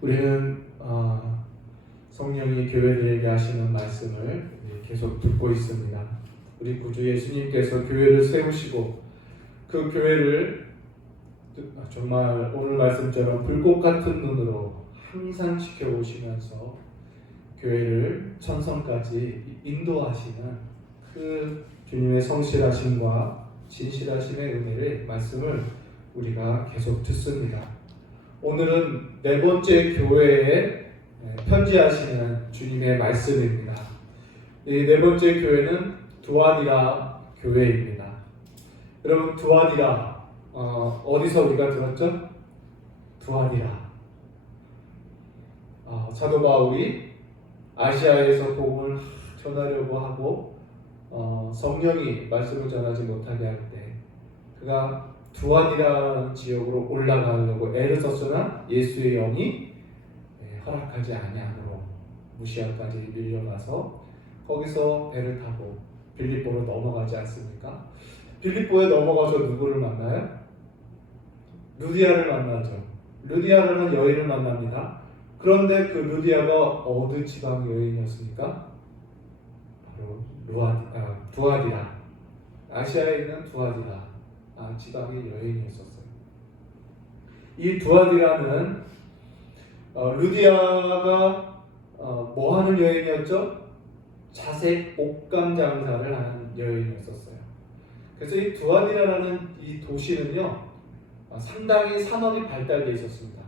우리는 성령이 교회들에게 하시는 말씀을 계속 듣고 있습니다. 우리 구주 예수님께서 교회를 세우시고 그 교회를 정말 오늘 말씀처럼 불꽃 같은 눈으로 항상 지켜보시면서 교회를 천성까지 인도하시는 그 주님의 성실하심과 진실하심의 은혜를 말씀을 우리가 계속 듣습니다. 오늘은 네 번째 교회에 편지하시는 주님의 말씀입니다. 이 네 번째 교회는 두아디라 교회입니다. 여러분, 두아디라 어디서 우리가 들었죠? 두아디라. 사도 바울이 아시아에서 복음을 전하려고 하고 성령이 말씀을 전하지 못하게 할 때 그가 두아디라라는 지역으로 올라가려고 애를 썼으나 예수의 영이 허락하지 아니하므로 무시아까지 밀려가서 거기서 배를 타고 빌립보로 넘어가지 않습니까? 빌립보에 넘어가서 누구를 만나요? 루디아를 만나죠. 루디아라는 여인을 만납니다. 그런데 그 루디아가 어느 지방 여인이었습니까? 바로 두아디라. 아시아에 있는 두아디라 지방의 여인이었어요. 이 두아디라는 루디아가 뭐 하는 여인이었죠? 자색 옷감 장사를 하는 여인이었어요. 그래서 이 두아디라라는 이 도시는요 상당히 산업이 발달되어 있었습니다.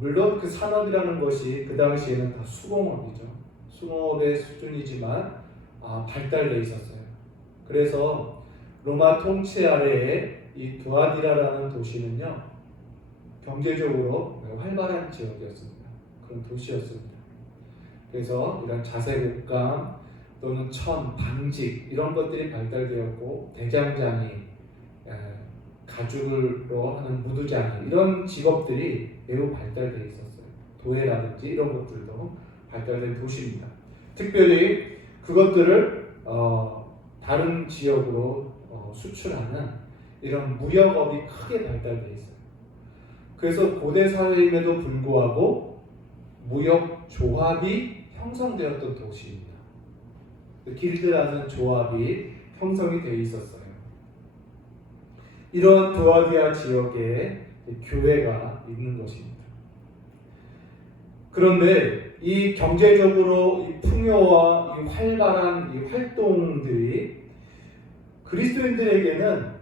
물론 그 산업이라는 것이 그 당시에는 다 수공업이죠. 수공업의 수준이지만 발달되어 있었어요. 그래서 로마 통치 아래에 이 두아디라라는 도시는요 경제적으로 매우 활발한 지역이었습니다. 그런 도시였습니다. 그래서 이런 자색 옷감 또는 천, 방직 이런 것들이 발달되었고 대장장이, 가죽으로 하는 무두장이 이런 직업들이 매우 발달되어 있었어요. 도예라든지 이런 것들도 발달된 도시입니다. 특별히 그것들을 다른 지역으로 수출하는 이런 무역업이 크게 발달되어 있어요. 그래서 고대 사회임에도 불구하고 무역 조합이 형성되었던 도시입니다. 길드라는 조합이 형성이 되어 있었어요. 이런 두아디아 지역에 교회가 있는 것입니다. 그런데 이 경제적으로 이 풍요와 이 활발한 이 활동들이 그리스도인들에게는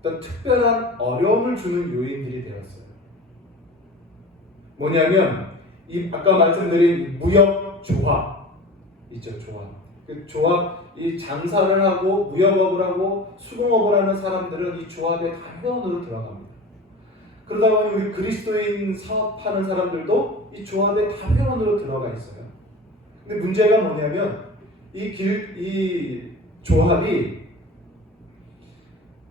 어떤 특별한 어려움을 주는 요인들이 되었어요. 뭐냐면 이 아까 말씀드린 무역 조합 있죠, 조합. 그 조합, 이 장사를 하고 무역업을 하고 수공업을 하는 사람들은 이 조합에 다 회원으로 들어갑니다. 그러다 보니 우리 그리스도인 사업하는 사람들도 이 조합에 다 회원으로 들어가 있어요. 근데 문제가 뭐냐면 이 조합이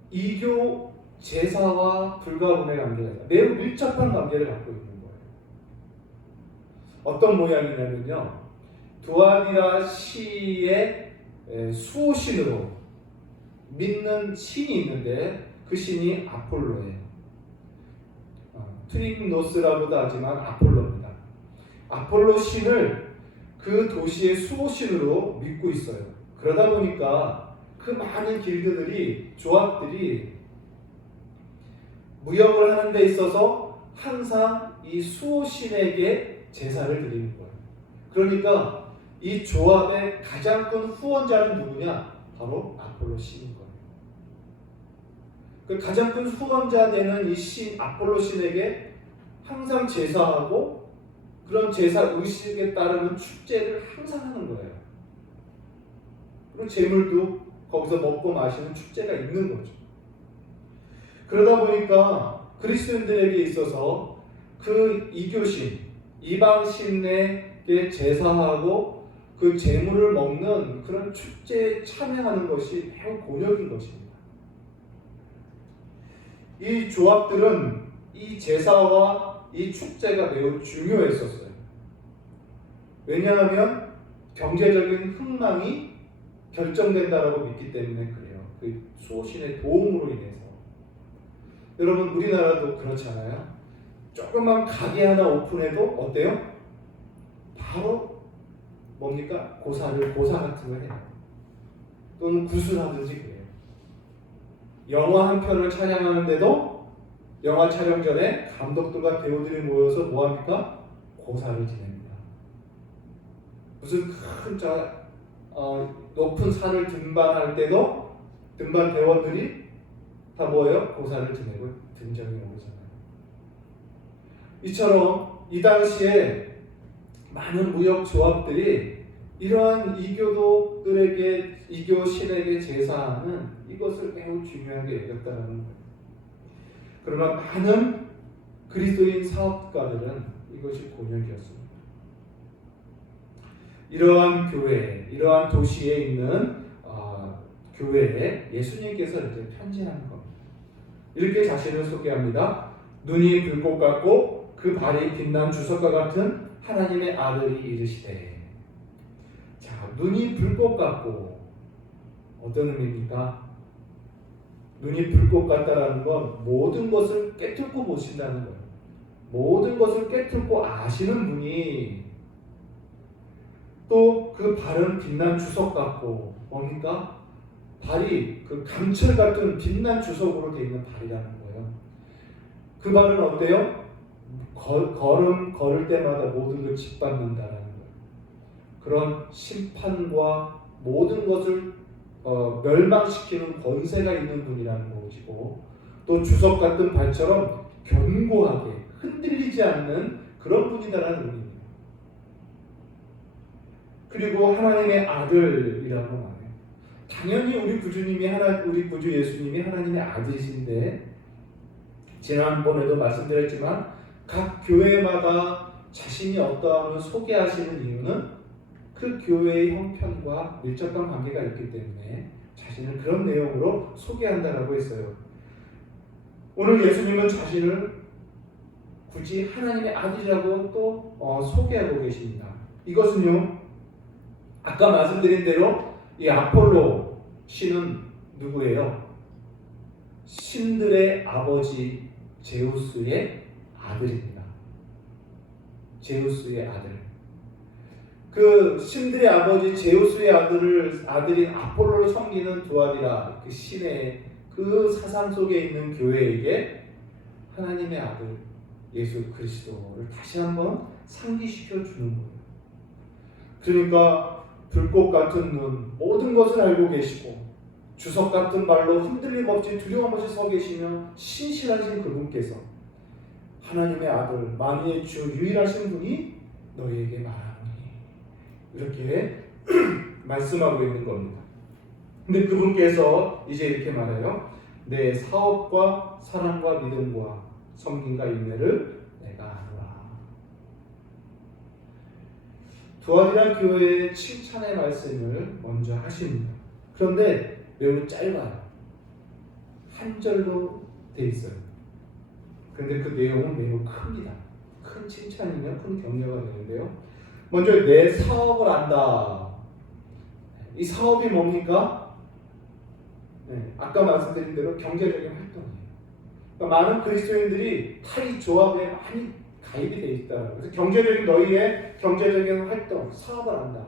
이교 제사와 불가분의 관계가 있다. 매우 밀접한 관계를 갖고 있는 거예요. 어떤 모양이냐면요. 두아디라 시의 수호신으로 믿는 신이 있는데 그 신이 아폴로예요. 트리노스라고도 하지만 아폴로입니다. 아폴로 신을 그 도시의 수호신으로 믿고 있어요. 그러다 보니까 그 많은 길드들이, 조합들이 무역을 하는 데 있어서 항상 이 수호신에게 제사를 드리는 거예요. 그러니까 이 조합의 가장 큰 후원자는 누구냐? 바로 아폴로 신인 거예요. 그 가장 큰 후원자 되는 이 신, 아폴로 신에게 항상 제사하고 그런 제사 의식에 따르는 축제를 항상 하는 거예요. 그리고 제물도 거기서 먹고 마시는 축제가 있는 거죠. 그러다 보니까 그리스도인들에게 있어서 그 이교신, 이방신에게 제사하고 그 제물을 먹는 그런 축제에 참여하는 것이 매우 곤욕인 것입니다. 이 조합들은 이 제사와 이 축제가 매우 중요했었어요. 왜냐하면 경제적인 흥망이 결정된다라고 믿기 때문에 그래요. 그 수호신의 도움으로 인해서. 여러분, 우리나라도 그렇잖아요. 조그만 가게 하나 오픈해도 어때요? 바로 뭡니까? 고사 같은 걸 해요. 또는 구슬하든지 그래요. 영화 한 편을 촬영하는데도 영화 촬영 전에 감독들과 배우들이 모여서 뭐합니까? 고사를 지냅니다. 무슨 큰 높은 산을 등반할 때도 등반 대원들이 다 뭐예요? 고사를 지내고 등정이 오잖아요. 이처럼 이 당시에 많은 무역 조합들이 이러한 이교도들에게 이교 신에게 제사하는 이것을 매우 중요하게 여겼다는 거예요. 그러나 많은 그리스도인 사업가들은 이것이 곤욕이었습니다. 이러한 교회, 이러한 도시에 있는 교회에 예수님께서 이제 편지하는 겁니다. 이렇게 자신을 소개합니다. 눈이 불꽃 같고 그 발이 빛난 주석과 같은 하나님의 아들이 이르시되. 자, 눈이 불꽃 같고 어떤 의미입니까? 눈이 불꽃 같다라는 건 모든 것을 깨뚫고 보신다는 거예요. 모든 것을 깨뚫고 아시는 분이 또 그 발은 빛난 주석 같고 뭡니까? 발이 그 강철 같은 빛난 주석으로 되어 있는 발이라는 거예요. 그 발은 어때요? 걸을 때마다 모든 걸 짓밟는다라는 거예요. 그런 심판과 모든 것을 멸망시키는 권세가 있는 분이라는 것이고, 또 주석 같은 발처럼 견고하게 흔들리지 않는 그런 분이다라는 의미입니다. 그리고 하나님의 아들이라고 말해요. 당연히 우리 구주 예수님이 하나님의 아들이신데, 지난번에도 말씀드렸지만 각 교회마다 자신이 어떠함을 소개하시는 이유는 그 교회의 형편과 밀접한 관계가 있기 때문에 자신을 그런 내용으로 소개한다라고 했어요. 오늘 예수님은 자신을 굳이 하나님의 아들이라고 또 소개하고 계십니다. 이것은요, 아까 말씀드린 대로 이 아폴로 신은 누구예요? 신들의 아버지 제우스의 아들입니다. 제우스의 아들. 그 신들의 아버지 제우스의 아들인 아폴로를 섬기는 두아디라 그 신의 그 사상 속에 있는 교회에게 하나님의 아들 예수 그리스도를 다시 한번 상기시켜 주는 거예요. 그러니까 불꽃 같은 눈, 모든 것을 알고 계시고 주석 같은 발로 흔들림 없이 두려움 없이 서 계시며 신실하신 그분께서 하나님의 아들, 만유의 주 유일하신 분이 너희에게 말하노니 이렇게 말씀하고 있는 겁니다. 근데 그분께서 이제 이렇게 말해요. 내 사업과 사랑과 믿음과 섬김과 인내를 내가 아노라. 두아디라 교회의 칭찬의 말씀을 먼저 하십니다. 그런데 매우 짧아요. 한 절로 돼 있어요. 그런데 그 내용은 매우 큽니다. 큰 칭찬이며 큰 격려가 되는데요. 먼저 내 사업을 안다. 이 사업이 뭡니까? 아까 말씀드린 대로 경제적인 활동이에요. 그러니까 많은 그리스도인들이 타이 조합에 많이 가입이 되어 있다. 그래서 너희의 경제적인 활동, 사업을 한다.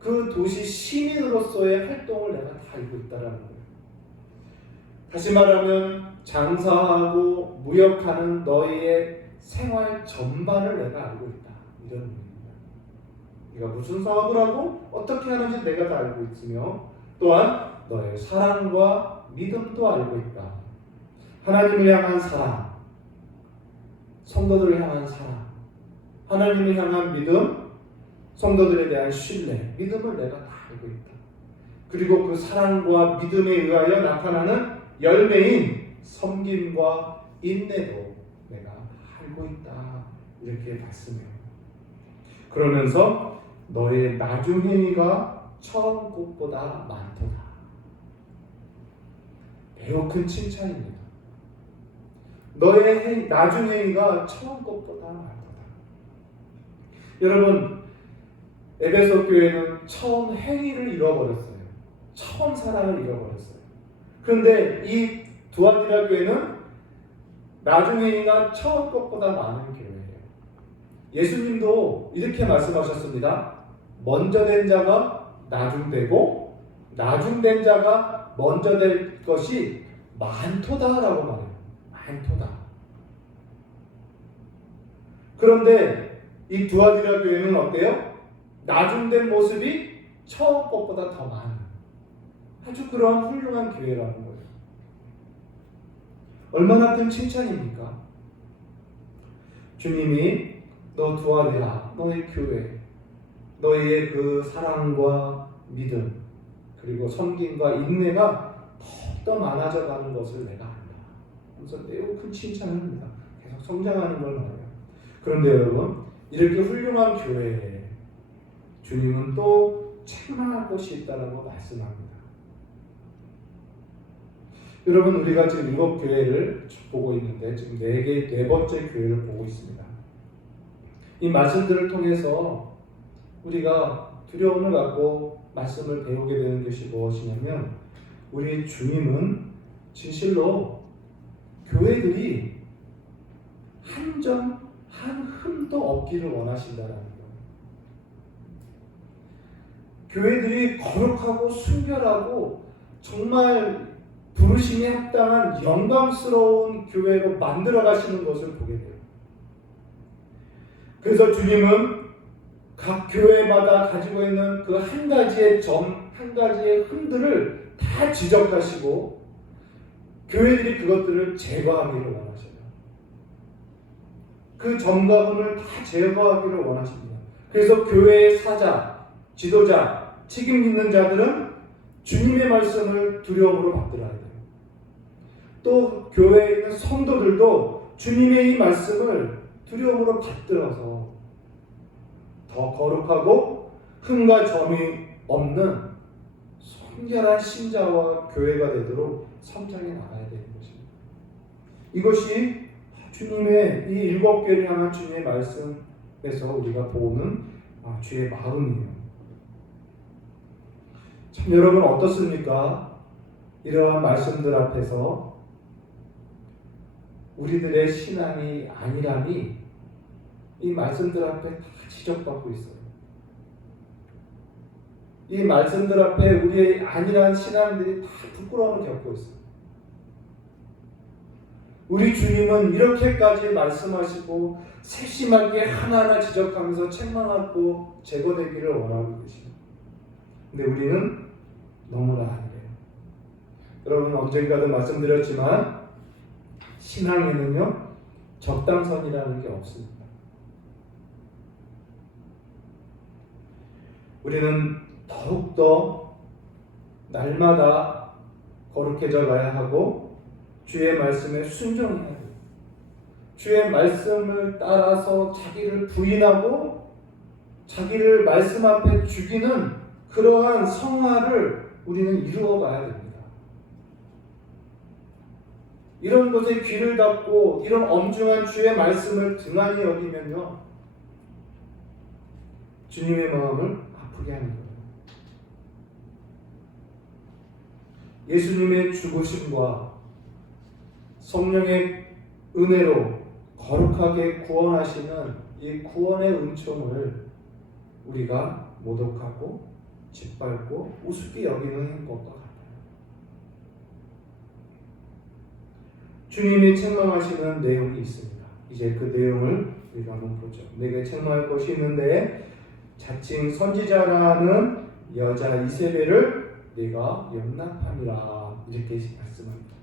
그 도시 시민으로서의 활동을 내가 다 알고 있다라는 거예요. 다시 말하면 장사하고 무역하는 너희의 생활 전반을 내가 알고 있다. 이런 의미입니다. 네가 무슨 사업을 하고 어떻게 하는지 내가 다 알고 있으며 또한 너의 사랑과 믿음도 알고 있다. 하나님을 향한 사랑, 성도들을 향한 사랑, 하나님을 향한 믿음, 성도들에 대한 신뢰, 믿음을 내가 다 알고 있다. 그리고 그 사랑과 믿음에 의하여 나타나는 열매인 섬김과 인내도 내가 알고 있다. 이렇게 말씀해요. 그러면서 너의 나중 행위가 처음 꽃보다 많도다. 매우 큰 칭찬입니다. 너의 나중 행위가 처음 것보다 많도다. 여러분, 에베소 교회는 처음 행위를 잃어버렸어요. 처음 사랑을 잃어버렸어요. 그런데 이 두아디라 교회는 나중에나 처음 것보다 많은 교회예요. 예수님도 이렇게 말씀하셨습니다. 먼저 된 자가 나중되고 나중된 자가 먼저 될 것이 많도다라고 말해요. 많도다. 그런데 이 두아디라 교회는 어때요? 나중된 모습이 처음 것보다 더 많은 아주 그런 훌륭한 교회라는 거예요. 얼마나 큰 칭찬입니까? 주님이 너 두아디라, 너의 교회, 너희의 그 사랑과 믿음 그리고 섬김과 인내가 더욱더 많아져 가는 것을 내가 안다. 그래서 매우 큰 칭찬을 합니다. 계속 성장하는 걸 말해요. 그런데 여러분, 이렇게 훌륭한 교회에 주님은 또 책망할 것이 있다라고 말씀합니다. 여러분, 우리가 지금 7교회를 보고 있는데 지금 4번째 교회를 보고 있습니다. 이 말씀들을 통해서 우리가 두려움을 갖고 말씀을 배우게 되는 것이 무엇이냐면 우리 주님은 진실로 교회들이 한 흠도 없기를 원하신다는 거예요. 교회들이 거룩하고 순결하고 정말 부르심에 합당한 영광스러운 교회로 만들어 가시는 것을 보게 돼요. 그래서 주님은 각 교회마다 가지고 있는 그 한 가지의 점, 한 가지의 흠들을 다 지적하시고 교회들이 그것들을 제거하기를 원하셔요. 그 점과 흠을 다 제거하기를 원하십니다. 그래서 교회의 사자, 지도자, 책임 있는 자들은 주님의 말씀을 두려움으로 받들어야 돼요. 또 교회에 있는 성도들도 주님의 이 말씀을 두려움으로 받들어서 더 거룩하고 흠과 점이 없는 성결한 신자와 교회가 되도록 성장해 나가야 되는 것입니다. 이것이 주님의 이 7교회를 향한 주님의 말씀에서 우리가 보는 주의 마음이에요. 참 여러분 어떻습니까? 이러한 말씀들 앞에서 우리들의 신앙이 아니라니 이 말씀들 앞에 다 지적받고 있어요. 이 말씀들 앞에 우리의 아니란 신앙들이 다 부끄러움을 겪고 있어요. 우리 주님은 이렇게까지 말씀하시고 세심하게 하나하나 지적하면서 책망하고 제거되기를 원하고 계십니다. 근데 우리는 너무나 안 돼요. 여러분 언젠가도 말씀드렸지만 신앙에는요 적당선이라는 게 없습니다. 우리는 더욱더 날마다 거룩해져 가야 하고 주의 말씀에 순종해야 돼요. 주의 말씀을 따라서 자기를 부인하고 자기를 말씀 앞에 죽이는 그러한 성화를 우리는 이루어 가야 됩니다. 이런 것에 귀를 닫고 이런 엄중한 주의 말씀을 등한히 여기면요 주님의 마음을 아프게 하는 거예요. 예수님의 죽으심과 성령의 은혜로 거룩하게 구원하시는 이 구원의 은총을 우리가 모독하고 짓밟고 우습게 여기는 행동과 같아요. 주님이 책망하시는 내용이 있습니다. 이제 그 내용을 우리가 한번 보죠. 내게 책망할 것이 있는데 자칭 선지자라는 여자 이세벨을 네가 용납함이라 이렇게 말씀합니다.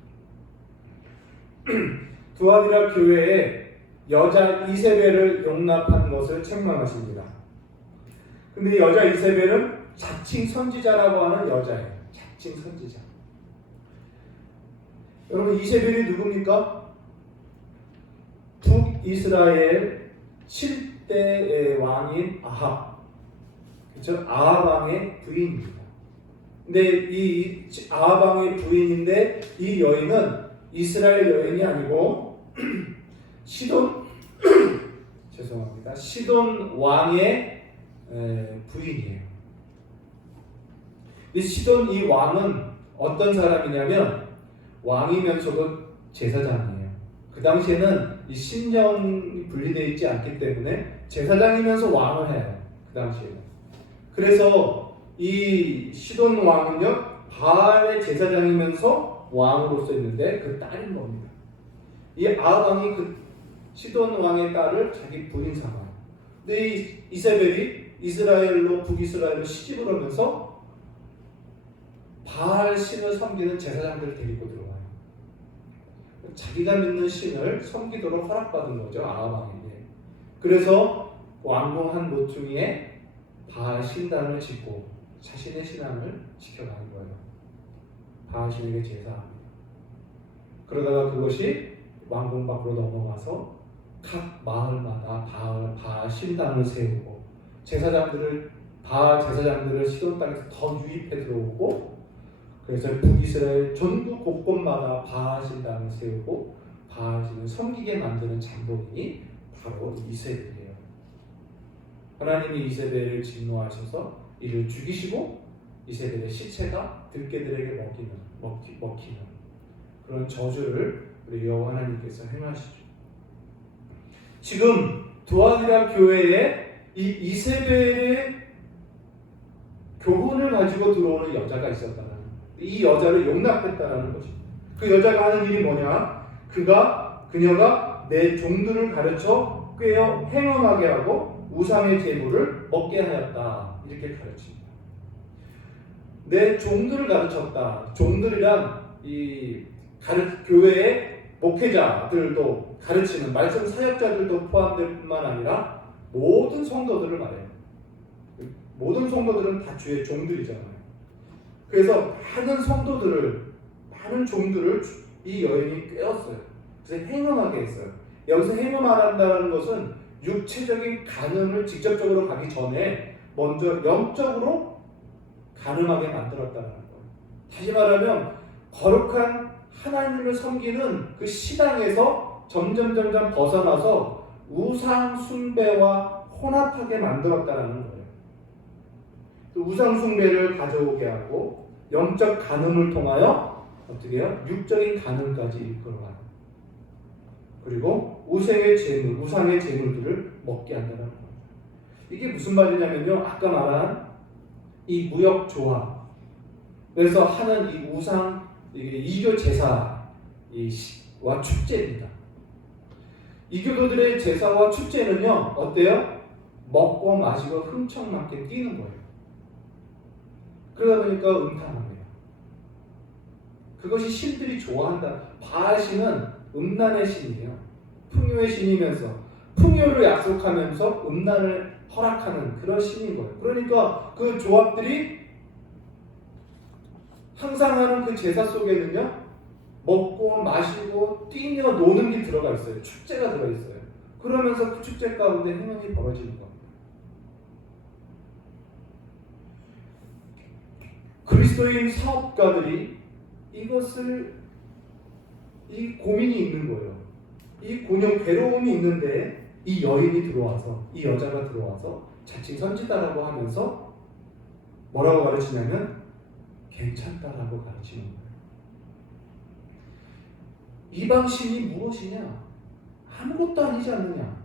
두아디라 교회에 여자 이세벨을 용납한 것을 책망하십니다. 근데 이 여자 이세벨은 자칭 선지자라고 하는 여자예요. 자칭 선지자. 여러분 이세벨이 누굽니까? 북이스라엘 7대의 왕인 아합. 그렇죠? 아합 왕의 부인입니다. 근데 이 아합 왕의 부인인데 이 여인은 이스라엘 여인이 아니고 시돈 죄송합니다. 시돈 왕의 부인이에요. 이 시돈 이 왕은 어떤 사람이냐면 왕이면서도 제사장이에요. 그 당시에는 이 신령이 분리되어 있지 않기 때문에 제사장이면서 왕을 해요. 그 당시에는. 그래서 이 시돈 왕은요, 바알의 제사장이면서 왕으로서 있는데 그 딸인 겁니다. 이 아합 왕이 그 시돈 왕의 딸을 자기 부인 삼아요. 근데 이 이세벨이 이스라엘로 북이스라엘로 시집을 오면서 바알 신을 섬기는 제사장들을 데리고 들어와요. 자기가 믿는 신을 섬기도록 허락받은 거죠, 아합 왕에게. 그래서 왕궁 한 모퉁이에 바알 신당을 짓고 자신의 신앙을 지켜가는 거예요. 바알 신에게 제사합니다. 그러다가 그것이 왕궁 밖으로 넘어가서 각 마을마다 바알 신당을 세우고 바알 제사장들을 시돈 땅에서 더 유입해 들어오고, 그래서 북이스라엘 전국 곳곳마다 바알 신당을 세우고 바알 신을 섬기게 만드는 장본인이 바로 이세벨이에요. 하나님이 이세벨을 진노하셔서 이를 죽이시고 이세벨의 시체가 들깨들에게 먹히는 그런 저주를 우리 여호와 하나님께서 행하시죠. 지금 두아디라 교회에 이 이세벨의 교훈을 가지고 들어오는 여자가 있었다는, 이 여자를 용납했다는 것입니다. 그 여자가 하는 일이 뭐냐? 그녀가 내 종들을 가르쳐 꿰어 행음하게 하고 우상의 제물을 먹게 하였다, 이렇게 가르칩니다. 내 종들을 가르쳤다. 종들이란 이 교회의 목회자들도 가르치는 말씀 사역자들도 포함될 뿐만 아니라 모든 성도들을 말해요. 모든 성도들은 다 주의 종들이잖아요. 그래서 많은 종들을 이 여인이 꿰었어요. 그래서 행음하게 했어요. 여기서 행음하란다는 것은 육체적인 간음을 직접적으로 가기 전에 먼저 영적으로 간음하게 만들었다는 거예요. 다시 말하면 거룩한 하나님을 섬기는 그 신앙에서 점점 벗어나서 우상 숭배와 혼합하게 만들었다는 거예요. 그 우상 숭배를 가져오게 하고 영적 간음을 통하여 어떻게 해요? 육적인 간음까지 이끌어가요. 그리고 우상의 제물들을 먹게 한다는 거예요. 이게 무슨 말이냐면요, 아까 말한 이 무역 조합에서 하는 이 우상 이교 제사와 축제입니다. 이교도들의 제사와 축제는요, 어때요? 먹고 마시고 흥청맞게 뛰는 거예요. 그러다 보니까 음탕합니다. 그것이 신들이 좋아한다. 바알 신은 음란의 신이에요. 풍요의 신이면서 풍요를 약속하면서 음란을 허락하는 그런 신인 거예요. 그러니까 그 조합들이 항상 하는 그 제사 속에는요, 먹고 마시고 뛰며 노는 게 들어가 있어요. 축제가 들어있어요. 그러면서 그 축제 가운데 행운이 벌어지는 겁니다. 그리스도인 사업가들이 이 고민이 있는 거예요. 이 괴로움이 있는데 이 여자가 들어와서 자칭 선지자라고 하면서 뭐라고 가르치냐면 괜찮다라고 가르치는 거예요. 이방신이 무엇이냐? 아무것도 아니지 않느냐?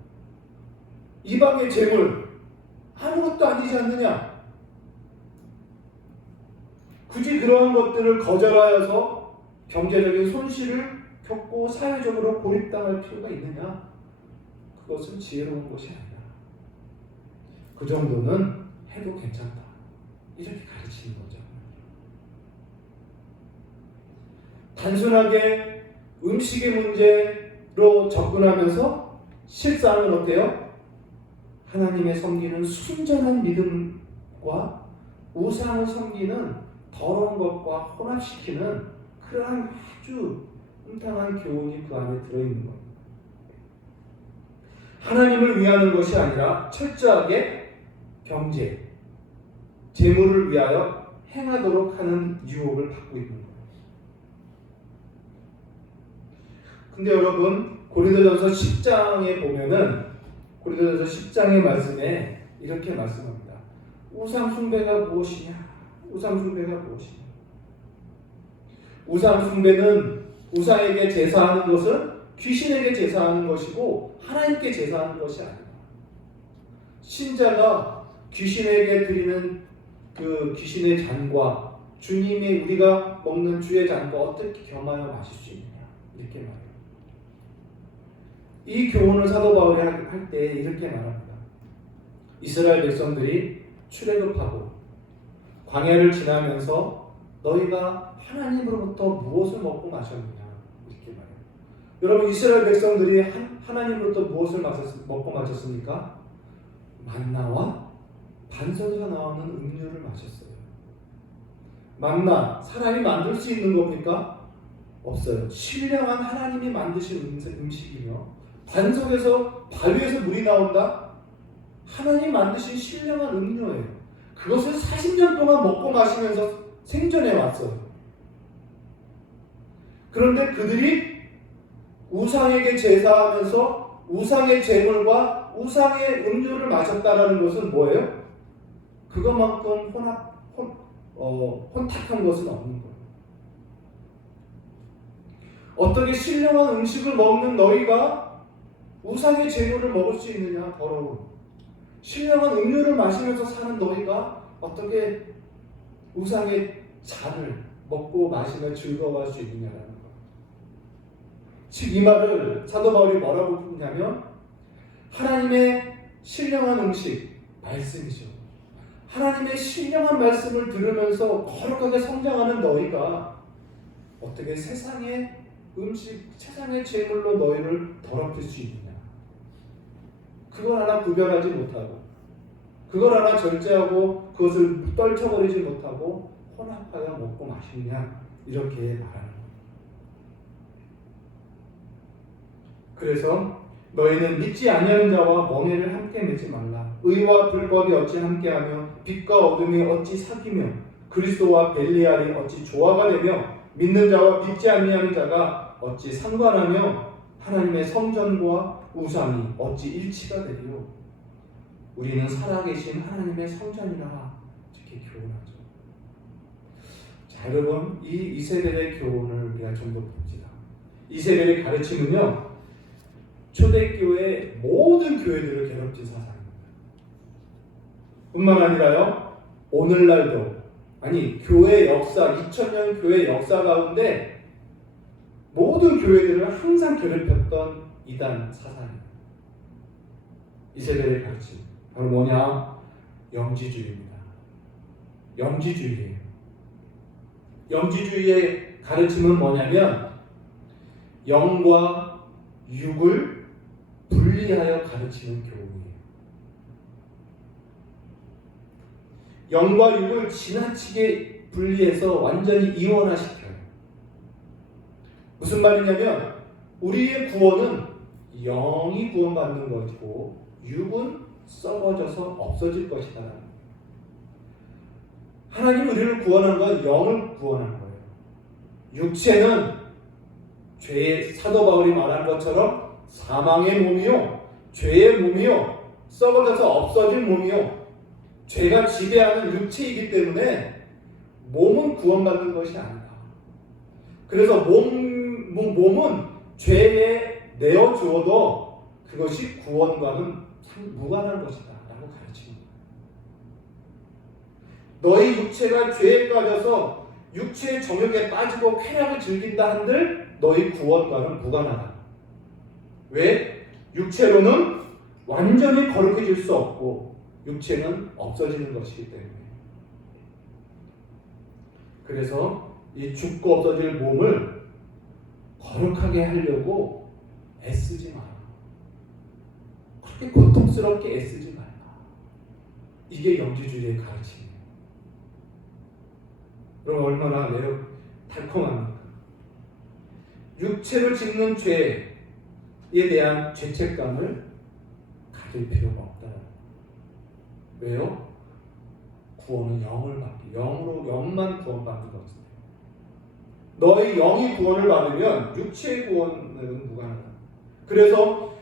이방의 재물 아무것도 아니지 않느냐? 굳이 그러한 것들을 거절하여서 경제적인 손실을 겪고 사회적으로 고립당할 필요가 있느냐? 그것은 지혜로운 것이 아니라 그 정도는 해도 괜찮다, 이렇게 가르치는 거죠. 단순하게 음식의 문제로 접근하면서 실상은 어때요? 하나님의 섬기는 순전한 믿음과 우상을 섬기는 더러운 것과 혼합시키는 그러한 아주 음탕한 교훈이 그 안에 들어있는 겁니다. 하나님을 위하는 것이 아니라 철저하게 경제, 재물을 위하여 행하도록 하는 유혹을 받고 있는 거예요. 근데 여러분, 고린도전서 10장에 보면은 고린도전서 10장의 말씀에 이렇게 말씀합니다. 우상 숭배가 무엇이냐? 우상 숭배가 무엇이냐? 우상 숭배는 우상에게 제사하는 것은 귀신에게 제사하는 것이고 하나님께 제사하는 것이 아니다. 신자가 귀신에게 드리는 그 귀신의 잔과 주님이 우리가 먹는 주의 잔과 어떻게 겸하여 마실 수 있느냐, 이렇게 말해요. 이 교훈을 사도 바울이 할 때 이렇게 말합니다. 이스라엘 백성들이 출애굽하고 광야를 지나면서 너희가 하나님으로부터 무엇을 먹고 마셨느냐, 이렇게 말해요. 여러분, 이스라엘 백성들이 하나님으로부터 무엇을 먹고 마셨습니까? 만나와 반석에서 나오는 음료를 마셨어요. 만나, 사람이 만들 수 있는 겁니까? 없어요. 신령한 하나님이 만드신 음식이며, 반석에서, 바위에서 물이 나온다? 하나님 만드신 신령한 음료예요. 그것을 40년 동안 먹고 마시면서 생존해 왔어요. 그런데 그들이 우상에게 제사하면서 우상의 제물과 우상의 음료를 마셨다는 것은 뭐예요? 그것만큼 혼탁한 것은 없는 거예요. 어떻게 신령한 음식을 먹는 너희가 우상의 제물을 먹을 수 있느냐? 더러운 신령한 음료를 마시면서 사는 너희가 어떻게 우상의 잔을 먹고 마시며 즐거워할 수 있느냐라는 것. 즉 이 말을 사도 바울이 뭐라고 푸냐면, 하나님의 신령한 음식, 말씀이죠. 하나님의 신령한 말씀을 들으면서 거룩하게 성장하는 너희가 어떻게 세상의 음식, 세상의 제물로 너희를 더럽힐 수 있느냐. 그걸 하나 구별하지 못하고, 그걸 하나 절제하고, 그것을 떨쳐버리지 못하고 혼합하여 먹고 마시느냐, 이렇게 말하는 거예요. 그래서 너희는 믿지 아니하는 자와 멍에를 함께 매지 말라. 의와 불법이 어찌 함께하며 빛과 어둠이 어찌 사귀며 그리스도와 벨리알이 어찌 조화가 되며 믿는 자와 믿지 아니하는 자가 어찌 상관하며 하나님의 성전과 우상이 어찌 일치가 되리요. 우리는 살아계신 하나님의 성전이라, 이렇게 교훈하죠. 자, 여러분, 이 이세벨의 교훈을 우리가 좀 더 봅시다. 이세벨의 가르침은요, 초대교회 모든 교회들을 괴롭힌 사상입니다. 뿐만 아니라요, 오늘날도, 아니 교회 역사, 2000년 교회 역사 가운데 모든 교회들을 항상 괴롭혔던 이단 사상입니다. 이세벨의 가르침 바로 뭐냐? 영지주의입니다. 영지주의예요. 영지주의의 가르침은 뭐냐면, 영과 육을 분리하여 가르치는 교훈이에요. 영과 육을 지나치게 분리해서 완전히 이원화시켜요. 무슨 말이냐면, 우리의 구원은 영이 구원받는 것이고 육은 썩어져서 없어질 것이다. 하나님이 우리를 구원한 건 영을 구원한 거예요. 육체는 죄의, 사도 바울이 말한 것처럼 사망의 몸이요, 죄의 몸이요, 썩어져서 없어질 몸이요, 죄가 지배하는 육체이기 때문에 몸은 구원받는 것이 아니다. 그래서 몸은 죄에 내어주어도 그것이 구원과는 무관한 것이다 라고 가르칩니다. 너희 육체가 죄에 빠져서 육체의 정욕에 빠지고 쾌락을 즐긴다 한들 너희 구원과는 무관하다. 왜? 육체로는 완전히 거룩해질 수 없고 육체는 없어지는 것이기 때문에. 그래서 이 죽고 없어질 몸을 거룩하게 하려고 애쓰지 마라. 그렇게 고통스럽게 애쓰지 말라. 이게 영지주의의 가르침이에요. 그럼 얼마나 매력 달콤합니까? 육체를 짓는 죄에 대한 죄책감을 가질 필요가 없다. 왜요? 구원은 영을 받기, 영만 구원받는 것입니다. 너희 영이 구원을 받으면 육체의 구원은 무관하다. 그래서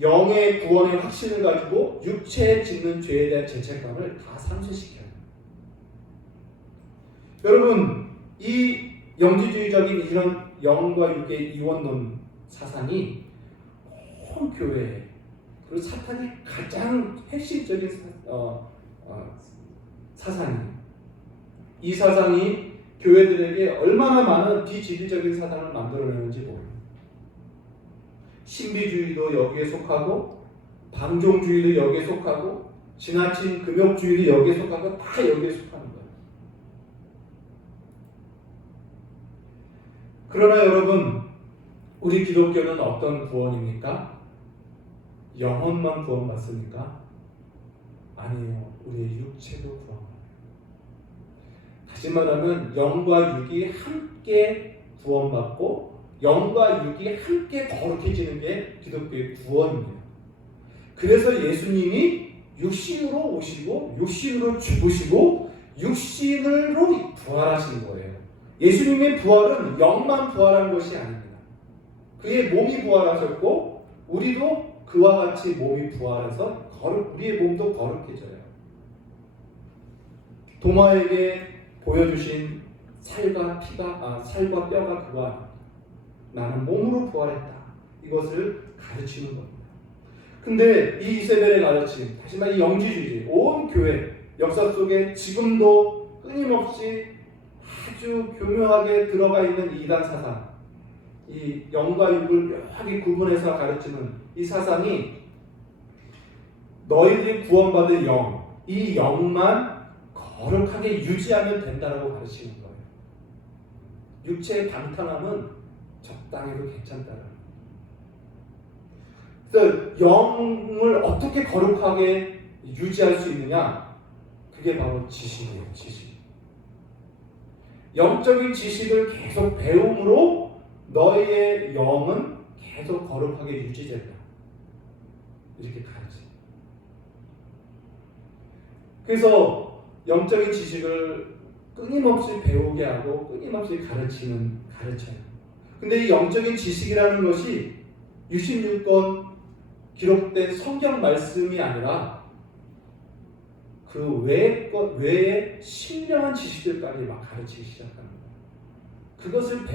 영의 구원의 확신을 가지고 육체에 짓는 죄에 대한 죄책감을 다 상쇄시켜요. 여러분, 이 영지주의적인 이런 영과 육의 이원론 사상이 온 교회, 그리고 사탄이 가장 핵심적인 사상이에요. 이 사상이 교회들에게 얼마나 많은 비진리적인 사상을 만들어내는지 모릅니다. 신비주의도 여기에 속하고, 방종주의도 여기에 속하고, 지나친 금욕주의도 여기에 속하고, 다 여기에 속하는 거예요. 그러나 여러분, 우리 기독교는 어떤 구원입니까? 영혼만 구원받습니까? 아니에요. 우리의 육체도 구원받아요. 다시 말하면 영과 육이 함께 구원받고 영과 육이 함께 거룩해지는 게 기독교의 구원입니다. 그래서 예수님이 육신으로 오시고 육신으로 죽으시고 육신으로 부활하신 거예요. 예수님의 부활은 영만 부활한 것이 아닙니다. 그의 몸이 부활하셨고 우리도 그와 같이 몸이 부활해서 우리의 몸도 거룩해져요. 도마에게 보여주신 살과 뼈가 그거 아닙니다. 나는 몸으로 부활했다. 이것을 가르치는 겁니다. 근데 이 이세벨의 가르침, 다시 말해 영지주의, 온 교회 역사 속에 지금도 끊임없이 아주 교묘하게 들어가 있는 이단 사상, 이 영과 육을 묘하게 구분해서 가르치는 이 사상이 너희들이 구원받은 영, 이 영만 거룩하게 유지하면 된다라고 가르치는 거예요. 육체의 방탕함은 적당해도 괜찮다라는 거예요. 그래서 영을 어떻게 거룩하게 유지할 수 있느냐? 그게 바로 지식이에요. 지식. 영적인 지식을 계속 배움으로 너희의 영은 계속 거룩하게 유지된다. 이렇게 가르쳐요. 그래서 영적인 지식을 끊임없이 배우게 하고 끊임없이 가르쳐요. 근데 이 영적인 지식이라는 것이 66권 기록된 성경 말씀이 아니라 그 외에 신령한 지식들까지 막 가르치기 시작하는 거예요. 그것을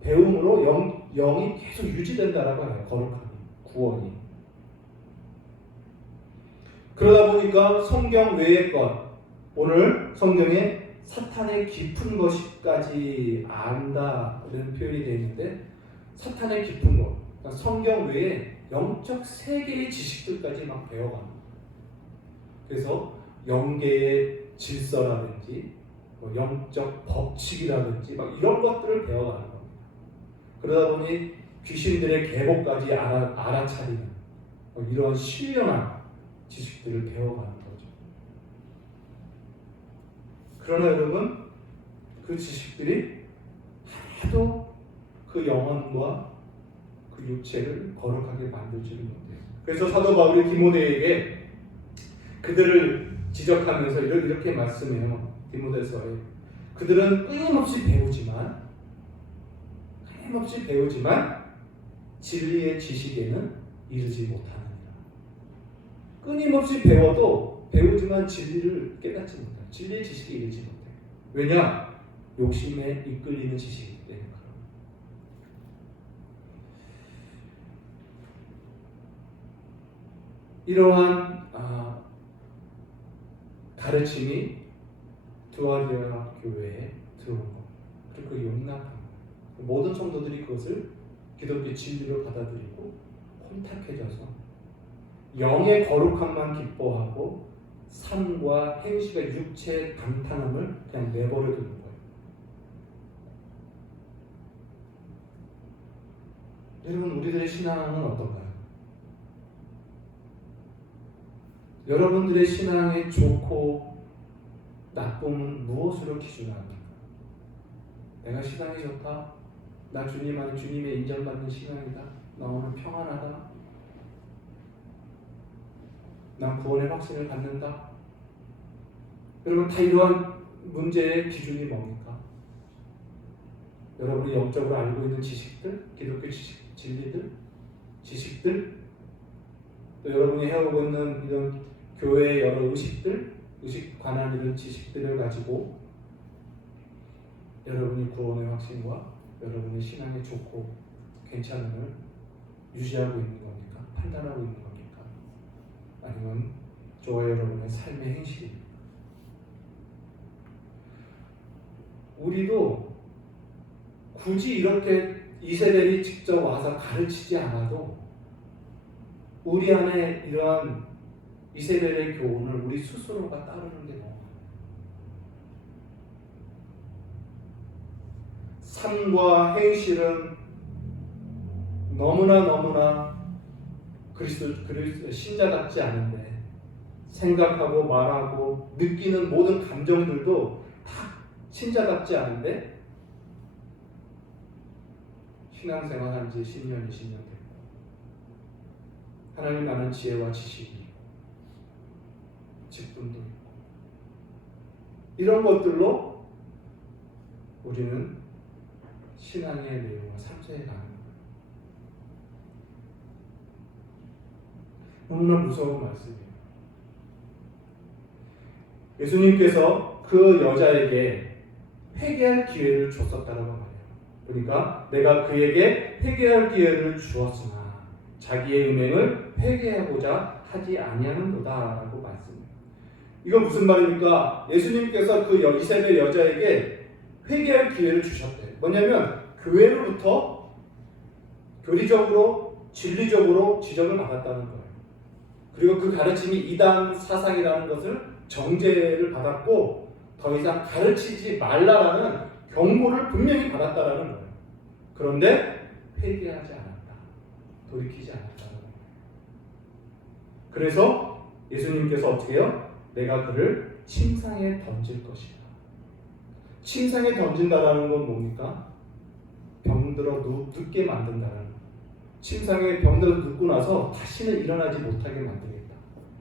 배움으로 영이 계속 유지된다라고 해요. 거룩함이, 구원이. 그러다 보니까 성경 외의 것, 오늘 성경에 사탄의 깊은 것까지 안다라는 표현이 되어 있는데 사탄의 깊은 것, 그러니까 성경 외에 영적 세계의 지식들까지 막 배워가는 거예요. 그래서 영계의 질서라든지 영적 법칙이라든지 막 이런 것들을 배워가는 겁니다. 그러다 보니 귀신들의 계보까지 알아차리는 이런 신령한 지식들을 배워가는 거죠. 그러나 여러분, 그 지식들이 하나도 그 영혼과 그 육체를 거룩하게 만들지를 못해요. 그래서 사도 바울이 디모데에게 그들을 지적하면서 이렇게 말씀해요. 디모데서에 그들은 끊임없이 배우지만 진리의 지식에는 이르지 못하느니라. 끊임없이 배우지만 진리를 깨닫지 못해요. 진리의 지식에 이르지 못해요. 왜냐? 욕심에 이끌리는 지식이기 때문에. 이러한 가르침이 두아디아 교회에 들어온 것, 그리고 그 용납한 것. 모든 성도들이 그것을 기독교 진리로 받아들이고 혼탁해져서 영의 거룩함만 기뻐하고 삶과 행실과 육체의 감탄함을 그냥 내버려 두는 거예요. 여러분, 우리들의 신앙은 어떤가요? 여러분들의 신앙의 좋고 나쁨은 무엇으로 기준합니까? 내가 신앙이 좋다. 나 주님의 인정받는 신앙이다. 나 오늘 평안하다. 난 구원의 확신을 갖는다. 여러분, 다 이러한 문제의 기준이 뭡니까? 여러분이 영적으로 알고 있는 지식들, 기독교 진리들, 지식들, 또 여러분이 해오고 있는 이런 교회의 여러 의식 관한 이런 지식들을 가지고 여러분이 구원의 확신과 여러분의 신앙의 좋고 괜찮음을 유지하고 있는 겁니까? 판단하고 있는 겁니까? 아니면 저와 여러분의 삶의 행실입니까? 우리도 굳이 이렇게 이세벨이 직접 와서 가르치지 않아도 우리 안에 이러한 이세벨의 교훈을 우리 스스로가 따르는 게 너무 삶과 행실은 너무나 그리스도 신자답지 않은데 생각하고 말하고 느끼는 모든 감정들도 다 신자답지 않은데 신앙생활 한 지 10년, 20년 됐고 하나님 아는 지혜와 지식이 있고 직분도 있고 이런 것들로 우리는 신앙의 내용을 삼수해 가는 거예요. 너무나 무서운 말씀이에요. 예수님께서 그 여자에게 회개할 기회를 줬었다라고 말해요. 그러니까 내가 그에게 회개할 기회를 주었으나 자기의 음행을 회개하고자 하지 아니하는도다라고 말씀해요. 이건 무슨 말입니까? 예수님께서 그 이세벨 여자에게 회개할 기회를 주셨대요. 뭐냐면 교회로부터 교리적으로 진리적으로 지적을 받았다는 거예요. 그리고 그 가르침이 이단 사상이라는 것을 정죄를 받았고 더 이상 가르치지 말라라는 경고를 분명히 받았다라는 거예요. 그런데 회개하지 않았다. 돌이키지 않았다는 거예요. 그래서 예수님께서 어떻게 해요? 내가 그를 침상에 던질 것이다. 침상에 던진다라는 건 뭡니까? 병들어 눕게 만든다는 거예요. 침상에 병들어 눕고 나서 다시는 일어나지 못하게 만들겠다.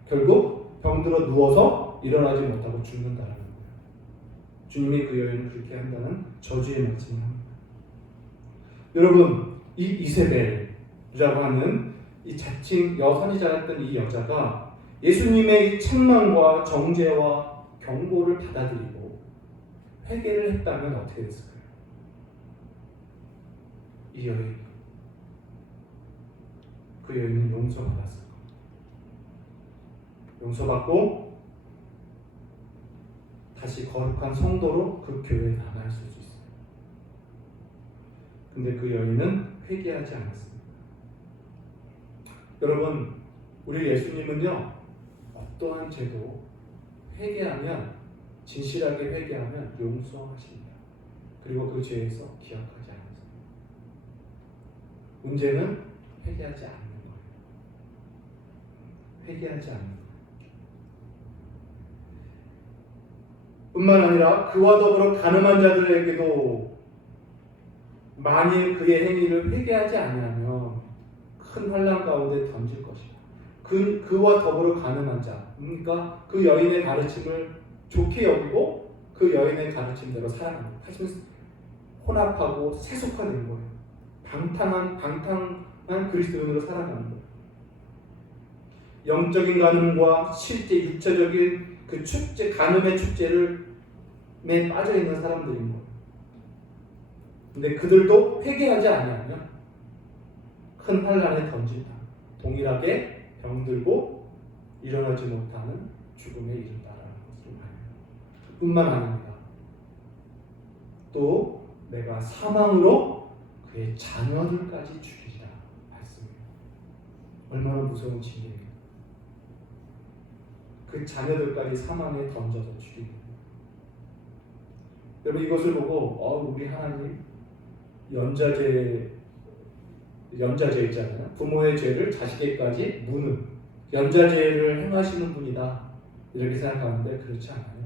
결국 병들어 누워서 일어나지 못하고 죽는다는 거예요. 주님이 그 여인을 그렇게 한다는 저주의 말씀을 합니다. 여러분, 이 이세벨이라고 하는 이 자칭 선지자였던 이 여자가 예수님의 이 책망과 정죄와 경고를 받아들이고 회개를 했다면 어떻게 됐을까요? 이 여인, 그 여인은 용서받았을 겁니다. 용서받고 다시 거룩한 성도로 그 교회에 남아있을 수 있어요. 근데 그 여인은 회개하지 않았습니다. 여러분, 우리 예수님은요, 어떠한 죄도 회개하면, 진실하게 회개하면 용서하십니다. 그리고 그 죄에서 기억하지 않습니다. 문제는 회개하지 않는 거예요. 회개하지 않는 거예요. 뿐만 아니라 그와 더불어 가늠한 자들에게도 만일 그의 행위를 회개하지 아니하면 큰 환난 가운데 던질 것이다. 그와 더불어 가늠한 자, 그러니까 그 여인의 가르침을 좋게 여기고 그 여인의 가르침대로 살아갑니다. 하지만 혼합하고 세속화된 거예요. 방탕한 그리스도인으로 살아가는 거예요. 영적인 가늠과 실제 육체적인 그 축제, 가늠의 축제를 매 빠져 있는 사람들인 거예요. 근데 그들도 회개하지 않으면 큰 환난에 던진다. 동일하게 병들고 일어나지 못하는 죽음에 이른다라는 것을 말해요. 뿐만 아닙니다. 또 내가 사망으로 그의 자녀들까지 죽이리라 말씀해요. 얼마나 무서운 징계입니까? 그 자녀들까지 사망에 던져서 죽입니다. 여러분, 이것을 보고 우리 하나님 연자제 있잖아요. 부모의 죄를 자식에게까지 무는 연자제를 행하시는 분이다, 이렇게 생각하는데 그렇지 않아요.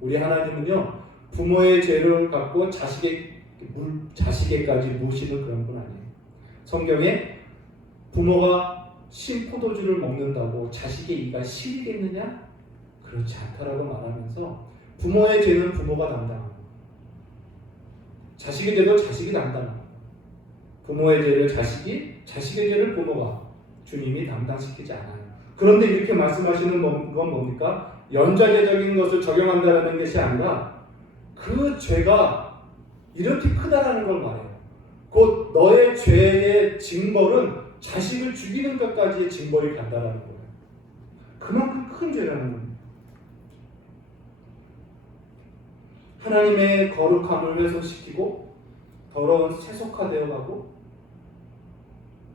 우리 하나님은요, 부모의 죄를 갖고 자식에게까지 무시는 그런 분 아니에요. 성경에 부모가 신 포도주를 먹는다고 자식의 이가 시리겠느냐? 그렇지 않다라고 말하면서 부모의 죄는 부모가 담당하고 자식의 죄도 자식이 담당하고 부모의 죄를 자식이, 자식의 죄를 부모가, 주님이 담당시키지 않아요. 그런데 이렇게 말씀하시는 건 뭡니까? 연자제적인 것을 적용한다는 것이 아니라 그 죄가 이렇게 크다라는 걸 말해요. 곧 너의 죄의 징벌은 자식을 죽이는 것까지의 징벌이 간다라는 거예요. 그만큼 큰 죄라는 겁니다. 하나님의 거룩함을 훼손시키고 더러운 세속화되어 가고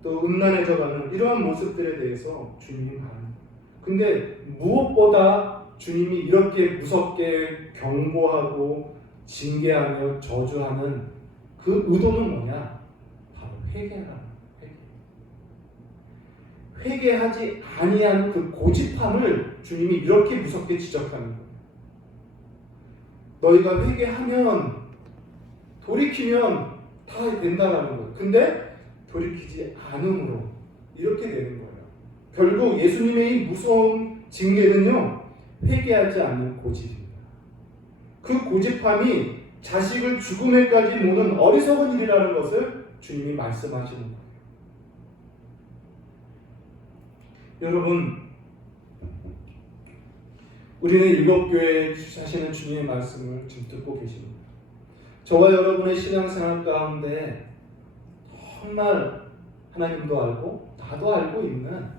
또 음란해져가는 이러한 모습들에 대해서 주님이 말합니다. 근데 무엇보다 주님이 이렇게 무섭게 경고하고 징계하며 저주하는 그 의도는 뭐냐? 바로 회개라는 회개. 회개하지 아니하는 그 고집함을 주님이 이렇게 무섭게 지적하는 거예요. 너희가 회개하면 돌이키면 다 된다라는 거예요. 근데 돌이키지 않음으로 이렇게 되는 거예요. 결국 예수님의 이 무서운 징계는요, 회개하지 않는 고집입니다. 그 고집함이 자식을 죽음에까지 모는 어리석은 일이라는 것을 주님이 말씀하시는 거예요. 여러분, 우리는 일곱교회에 하시는 주님의 말씀을 지금 듣고 계십니다. 저와 여러분의 신앙생활 가운데 정말 하나님도 알고 나도 알고 있는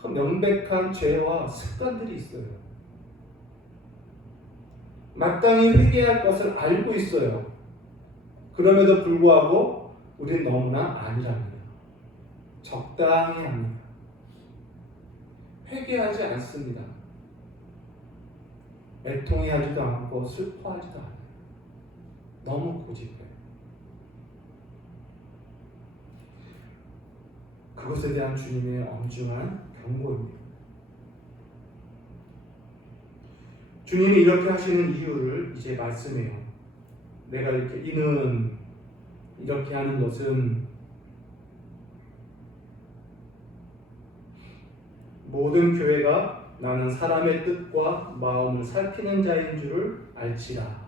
그 명백한 죄와 습관들이 있어요. 마땅히 회개할 것을 알고 있어요. 그럼에도 불구하고 우리는 너무나 아니랍니다. 적당히 합니다. 회개하지 않습니다. 애통해하지도 않고 슬퍼하지도 않아요. 너무 고집해요. 그것에 대한 주님의 엄중한 경고입니다. 주님이 이렇게 하시는 이유를 이제 말씀해요. 내가 이렇게 하는 것은 모든 교회가 나는 사람의 뜻과 마음을 살피는 자인 줄을 알지라.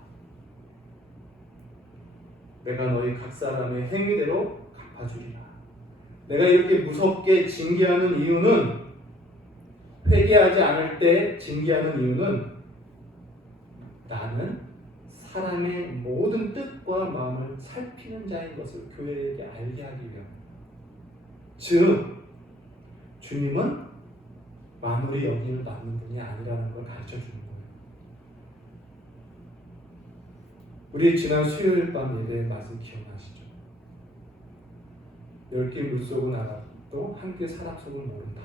내가 너희 각 사람의 행위대로 갚아주리라. 내가 이렇게 무섭게 징계하는 이유는, 회개하지 않을 때 징계하는 이유는 나는 사람의 모든 뜻과 마음을 살피는 자인 것을 교회에게 알게 하기 위함. 즉, 주님은 만물이 여기를 맡는 분이 아니라는 걸 가르쳐 주는 거예요. 우리 지난 수요일 밤 예배 말씀 기억나시죠? 10개 물속은 알아도 한 개 사람 속은 모른다.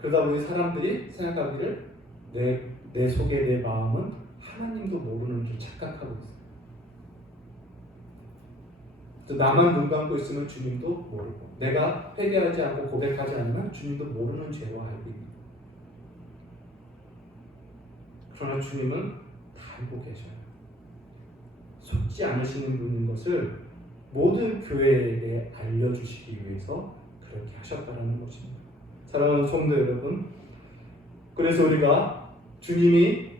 그러다 보니 사람들이 생각하기를 내 속에 내 마음은 하나님도 모르는 줄 착각하고 있어요. 나만 눈 감고 있으면 주님도 모르고, 내가 회개하지 않고 고백하지 않으면 주님도 모르는 죄로 알고 있는 거예요. 그러나 주님은 다 알고 계셔요. 속지 않으시는 분인 것을 모든 교회에게 알려주시기 위해서 그렇게 하셨다는 것입니다. 사랑하는 성도 여러분, 그래서 우리가 주님이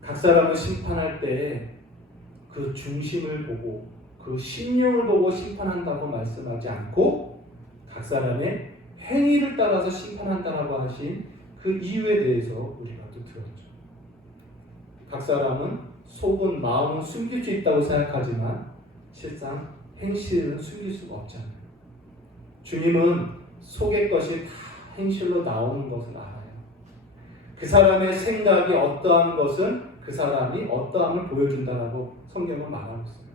각 사람을 심판할 때 그 중심을 보고 그 심령을 보고 심판한다고 말씀하지 않고 각 사람의 행위를 따라서 심판한다라고 하신 그 이유에 대해서 우리가 또 들었죠. 각 사람은 속은 마음은 숨길 수 있다고 생각하지만 실상 행실은 숨길 수가 없잖아요. 주님은 속의 것이 다 행실로 나오는 것을 알아요. 그 사람의 생각이 어떠한 것은 그 사람이 어떠함을 보여준다라고 성경은 말하고 있어요.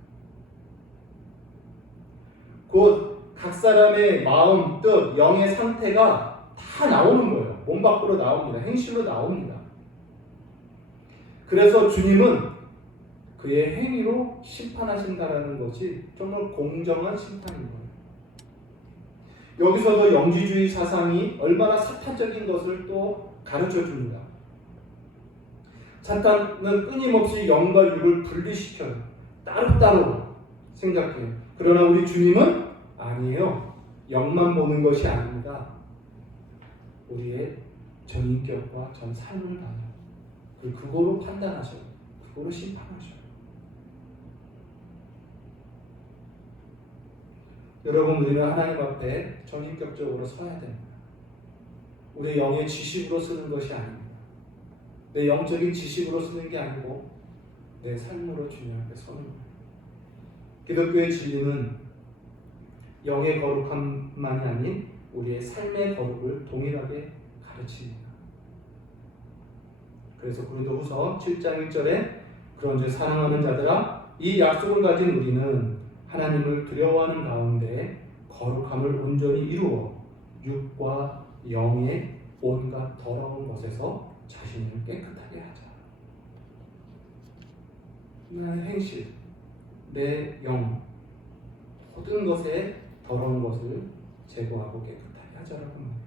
곧 각 사람의 마음, 뜻, 영의 상태가 다 나오는 거예요. 몸 밖으로 나옵니다. 행실로 나옵니다. 그래서 주님은 그의 행위로 심판하신다라는 것이 정말 공정한 심판인 거예요. 여기서도 영지주의 사상이 얼마나 사탄적인 것을 또 가르쳐 줍니다. 사탄은 끊임없이 영과 육을 분리시켜요. 따로따로 생각해요. 그러나 우리 주님은 아니에요. 영만 보는 것이 아닙니다. 우리의 전 인격과 전 삶을 봐요. 그거로 판단하셔요. 그거로 심판하셔요. 여러분, 우리는 하나님 앞에 전인격적으로 서야 됩니다. 우리의 영의 지식으로 쓰는 것이 아닙니다. 내 영적인 지식으로 쓰는 게 아니고 내 삶으로 주님 앞에 서는 거예요. 기독교의 진리는 영의 거룩함만이 아닌 우리의 삶의 거룩을 동일하게 가르칩니다. 그래서 고린도후서 7장 1절에 그런즉 사랑하는 자들아 이 약속을 가진 우리는 하나님을 두려워하는 가운데 거룩함을 온전히 이루어 육과 영의 온갖 더러운 것에서 자신을 깨끗하게 하자. 나의 행실, 내 영, 모든 것에 더러운 것을 제거하고 깨끗하게 하자라고 합니다.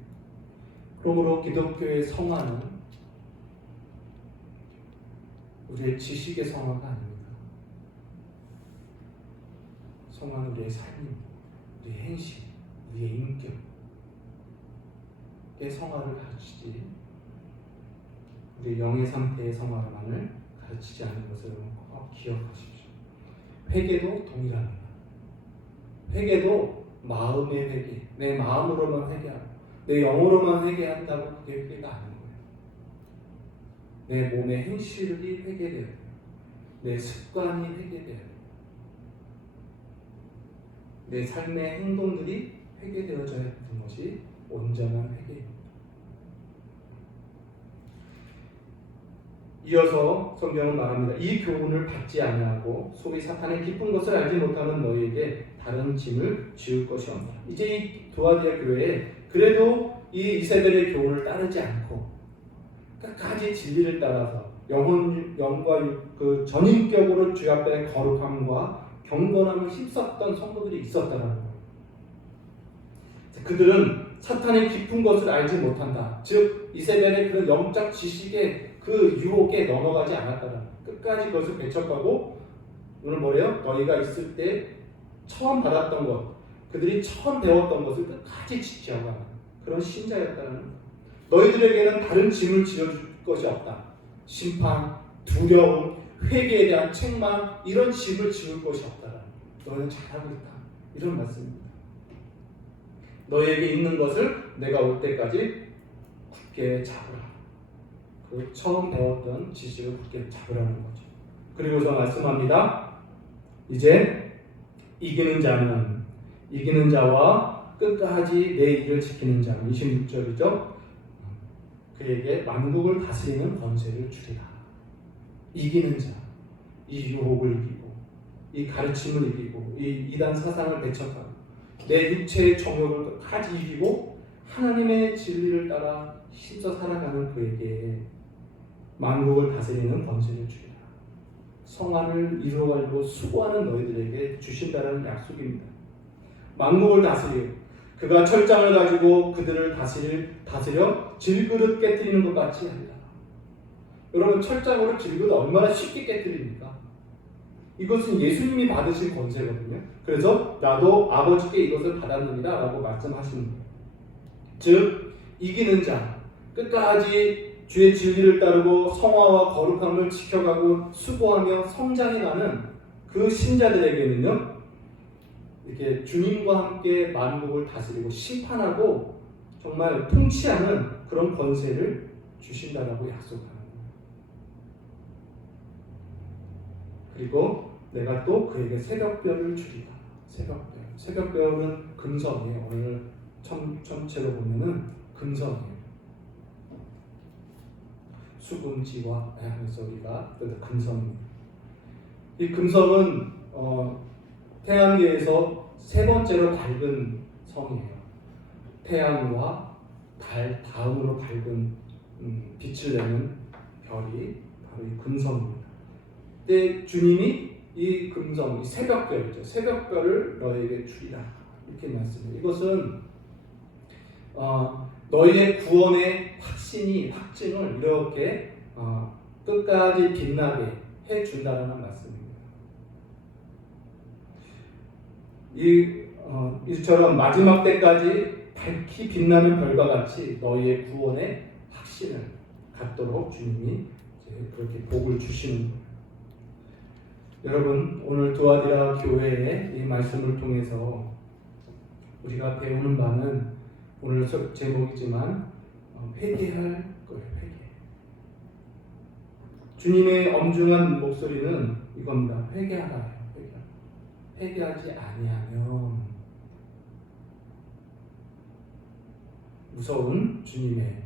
그러므로 기독교의 성화는 우리의 지식의 성화가 아닙니다. 성화는 우리의 삶입니다. 우리의 행실, 우리의 인격의 성화를 가르치지 우리의 영의 상태의 성화만을 가르치지 않는 것을 꼭 기억하십시오. 회개도 동일합니다. 회개도 마음의 회개, 내 마음으로만 회개하고 내 영으로만 회개한다고 그게 회개가 아닌 거예요. 내 몸의 행실이 회개돼야 돼요. 내 습관이 회개돼야 돼요. 내 삶의 행동들이 회개되어져야 되는 것이 온전한 회개입니다. 이어서 성경은 말합니다. 이 교훈을 받지 아니하고 소위 사탄의 깊은 것을 알지 못하는 너희에게 다른 짐을 지을 것이 없다. 이제 이 두아디아 교회에 그래도 이 이세벨의 교훈을 따르지 않고 끝까지 진리를 따라서 영과 그 전인격으로 주 앞에 거룩함과 경건함을 힘썼던 성도들이 있었다는 거예요. 그들은 사탄의 깊은 것을 알지 못한다. 즉 이세벨의 그런 영적 지식의 그 유혹에 넘어가지 않았다는 거예요. 끝까지 그것을 배척하고 오늘 뭐래요? 너희가 있을 때 처음 받았던 것, 그들이 처음 배웠던 것을 끝까지 지키하고 하는 그런 신자였다는 거예요. 너희들에게는 다른 짐을 지어줄 것이 없다. 심판, 두려움, 회개에 대한 책망 이런 짐을 지을 것이 없다. 너희는 잘하고 있다. 이런 말씀입니다. 너희에게 있는 것을 내가 올 때까지 굳게 잡으라. 그 처음 배웠던 지식을 굳게 잡으라는 거죠. 그리고서 말씀합니다. 이제 이기는 자와 끝까지 내 일을 지키는 자 26절이죠. 그에게 만국을 다스리는 권세를 주리라. 이기는 자, 이 유혹을 이기고 이 가르침을 이기고 이 이단 사상을 배척하고 내 육체의 정욕을 끝까지 이기고 하나님의 진리를 따라 힘써 살아가는 그에게 만국을 다스리는 권세를 주리라. 성화를 이루어가려고 수고하는 너희들에게 주신다는 약속입니다. 만국을 다스리고 그가 철장을 가지고 그들을 다스려 질그릇 깨뜨리는 것 같이 하리라. 여러분 철장으로 질그릇 얼마나 쉽게 깨뜨립니까? 이것은 예수님이 받으신 권세거든요. 그래서 나도 아버지께 이것을 받았느니라 라고 말씀하시는 거예요. 즉 이기는 자, 끝까지 주의 진리를 따르고 성화와 거룩함을 지켜가고 수고하며 성장해가는 그 신자들에게는요, 이렇게 주님과 함께 만국을 다스리고 심판하고 정말 통치하는 그런 권세를 주신다라고 약속하는 거예요. 그리고 내가 또 그에게 새벽별을 주리라. 새벽별은 금성이에요. 오늘 전체로 보면은 금성이에요. 수금지와 하면서 우리가 금성입니다. 이 금성은 태양계에서 세 번째로 밝은 성이에요. 태양과 달 다음으로 밝은 빛을 내는 별이 바로 이 금성입니다. 그때 주님이 이 금성, 이 새벽별이죠. 새벽별을 너에게 주리라. 이렇게 말씀해요. 이것은 너희의 구원의 확증을 이렇게 끝까지 빛나게 해준다는 말씀입니다. 이처럼 마지막 때까지 밝히 빛나는 별과 같이 너희의 구원의 확신을 갖도록 주님이 이제 그렇게 복을 주시는 거예요. 여러분 오늘 두아디라 교회의 이 말씀을 통해서 우리가 배우는 바는 오늘 제목이지만 회개할 거예요. 주님의 엄중한 목소리는 이겁니다. 회개하라. 회개하지 아니하면 무서운 주님의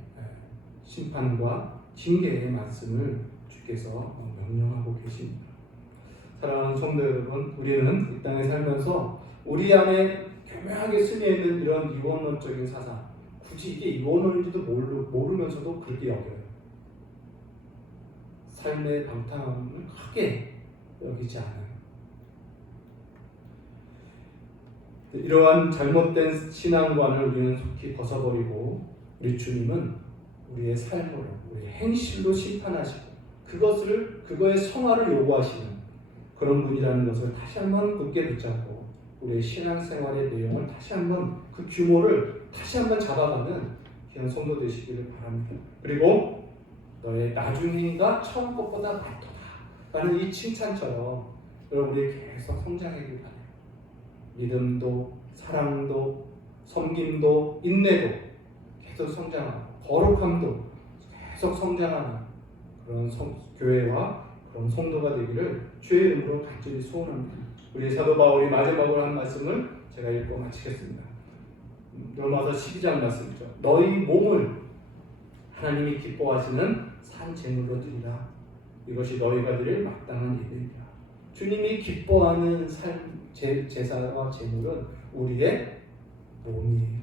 심판과 징계의 말씀을 주께서 명령하고 계십니다. 사랑하는 성도 여러분, 우리는 이 땅에 살면서 우리 안에 교묘하게 스며있는 이런 이원론적인 사상, 굳이 이게 이원론인지도 모르면서도 그렇게 여겨요. 삶의 방탕함을 크게 여기지 않아요. 이러한 잘못된 신앙관을 우리는 속히 벗어버리고 우리 주님은 우리의 삶으로, 우리의 행실로 심판하시고 그거의 성화를 요구하시는 그런 분이라는 것을 다시 한번 굳게 붙잡고 우리의 신앙생활의 내용을 다시 한번 그 규모를 다시 한번 잡아가는 귀한 성도 되시기를 바랍니다. 그리고 너의 나중인가 처음 것보다 많도다 라는 이 칭찬처럼 여러분이 계속 성장하길 바랍니다. 믿음도 사랑도 섬김도 인내도 계속 성장하고 거룩함도 계속 성장하는 그런 교회와 그런 성도가 되기를 주의 이름으로 간절히 소원합니다. 우리 사도 바울이 마지막으로 한 말씀을 제가 읽고 마치겠습니다. 로마서 12장 말씀이죠. 너희 몸을 하나님이 기뻐하시는 산 제물로 드리라. 이것이 너희가 드릴 마땅한 예배이다. 주님이 기뻐하는 제사와 제물은 우리의 몸이에요.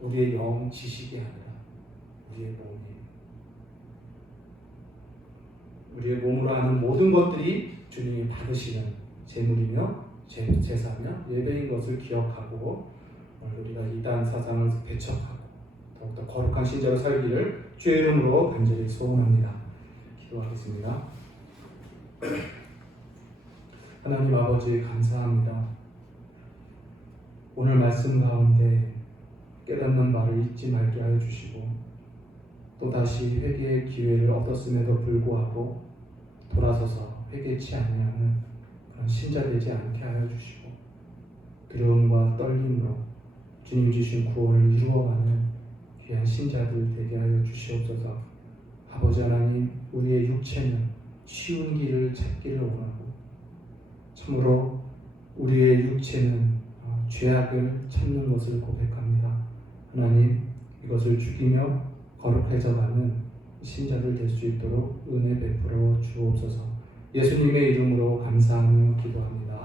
우리의 영 지식이 아니라 우리의 몸이에요. 우리의 몸으로 하는 모든 것들이 주님이 받으시는 제물이며 제사며 예배인 것을 기억하고 우리가 이단 사상을 배척하고 더욱더 거룩한 신자로 살기를 주의 이름으로 간절히 소원합니다. 기도하겠습니다. 하나님 아버지 감사합니다. 오늘 말씀 가운데 깨닫는 말을 잊지 말게 하여 주시고 또다시 회개의 기회를 얻었음에도 불구하고 돌아서서 회개치 아니하는 그런 신자 되지 않게 하여 주시고 두려움과 떨림으로 주님 주신 구원을 이루어가는 귀한 신자들 되게 하여 주시옵소서. 아버지 하나님, 우리의 육체는 쉬운 길을 찾기를 원하고 참으로 우리의 육체는 죄악을 참는 것을 고백합니다. 하나님, 이것을 죽이며 거룩해져가는 신자들 될 수 있도록 은혜 베풀어 주옵소서. 예수님의 이름으로 감사하며 기도합니다.